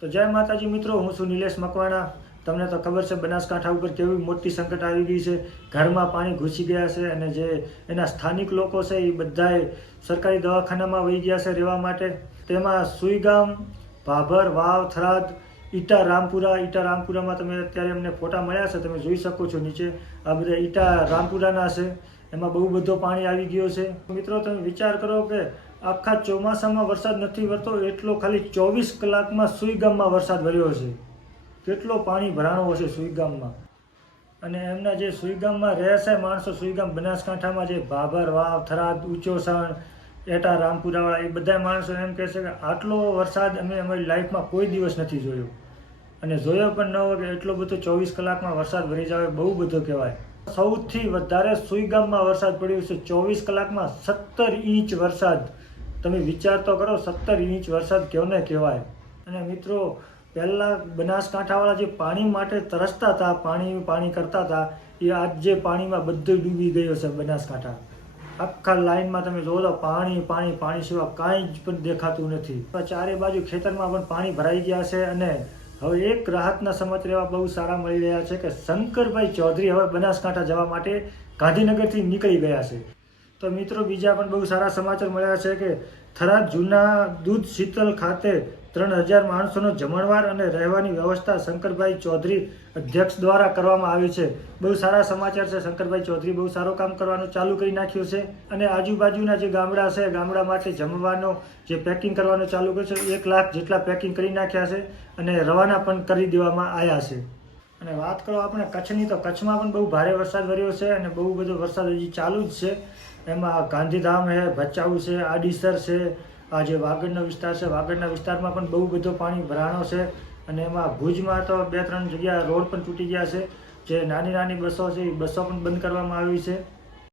તો જય માતાજી મિત્રો, હું છું નિલેશ મકવાણા. તમને તો ખબર છે બનાસકાંઠા ઉપર કેવી મોટી સંકટ આવી ગઈ છે. ઘરમાં પાણી ઘૂસી ગયા છે અને જે એના સ્થાનિક લોકો છે એ બધાએ સરકારી દવાખાનામાં વહી ગયા છે રહેવા માટે. તેમાં સુઈગામ, ભાભર, વાવ, થરાદ, ઈટા રામપુરા, ઈટા રામપુરામાં તમે અત્યારે અમને ફોટા મળ્યા છે, તમે જોઈ શકો છો નીચે. આ બધા ઈટા રામપુરાના છે. એમાં બહુ બધો પાણી આવી ગયો છે. મિત્રો, તમે વિચાર કરો કે આખા ચોમાસામાં વરસાદ નથી વરતો, એટલો ખાલી ચોવીસ કલાકમાં સુઈગામમાં વરસાદ વર્યો છે. કેટલો પાણી ભરાણો હશે સુઈગામમાં? અને એમના જે સુઈગામમાં રહે છે માણસો, સુઈગામ બનાસકાંઠામાં જે ભાભર વાવ, થરાદ ઉચોસણ એટા, રામપુરાવાળા, એ બધા માણસો એમ કહે છે કે આટલો વરસાદ અમે અમારી લાઈફમાં કોઈ દિવસ નથી જોયો. અને જોયો પણ ન હોય કે એટલો બધો ચોવીસ કલાકમાં વરસાદ ભરી જાય બહુ બધો કહેવાય. સૌથી વધારે સુઈગામમાં વરસાદ પડ્યો છે ચોવીસ કલાકમાં સત્તર ઇંચ વરસાદ. તમે વિચાર તો કરો, સત્તર ઇંચ વરસાદ કેવને કહેવાય. અને મિત્રો, પહેલાં બનાસકાંઠાવાળા જે પાણી માટે તરસતા હતા, પાણી પાણી કરતા હતા, એ આજ પાણીમાં બધું ડૂબી ગયો છે બનાસકાંઠા. આખા લાઈનમાં તમે જોવો તો પાણી પાણી પાણી સિવાય કાંઈ જ પણ દેખાતું નથી. ચારે બાજુ ખેતરમાં પણ પાણી ભરાઈ ગયા છે અને હવે એક રાહતના સમાચાર એવા બહુ સારા મળી રહ્યા છે કે શંકરભાઈ ચૌધરી હવે બનાસકાંઠા જવા માટે ગાંધીનગરથી નીકળી ગયા છે. તો મિત્રો બીજા પણ બહુ સારા સમાચાર મળ્યા છે કે થરાદ જૂના દૂધ શીતલ ખાતે ત્રણ હજાર માણસોનો જમણવાર અને રહેવાની વ્યવસ્થા શંકરભાઈ ચૌધરી અધ્યક્ષ દ્વારા કરવામાં આવી છે. બહુ સારા સમાચાર છે શંકરભાઈ ચૌધરી. બહુ સારું કામ કરવાનું ચાલુ કરી નાખ્યું છે અને આજુબાજુના જે ગામડા છે, ગામડા માટે જમવાનો જે પેકિંગ કરવાનું ચાલુ કર્યું છે, એક લાખ જેટલા પેકિંગ કરી નાખ્યા છે અને રવાના પણ કરી દેવામાં આવ્યા છે. અને વાત કરો આપણે કચ્છની, તો કચ્છમાં પણ બહુ ભારે વરસાદ વર્યો છે અને બહુ બધો વરસાદ હજી ચાલુ જ છે. એમાં ગાંધીધામ છે, ભચાઉ છે, આડીસર છે, આ જે વાગડનો વિસ્તાર છે, વાગડના વિસ્તારમાં પણ બહુ બધો પાણી ભરાણો છે અને એમાં ભુજમાં તો બે ત્રણ જગ્યા રોડ પણ તૂટી ગયા છે. જે નાની નાની બસો છે, એ બસો પણ બંધ કરવામાં આવી છે.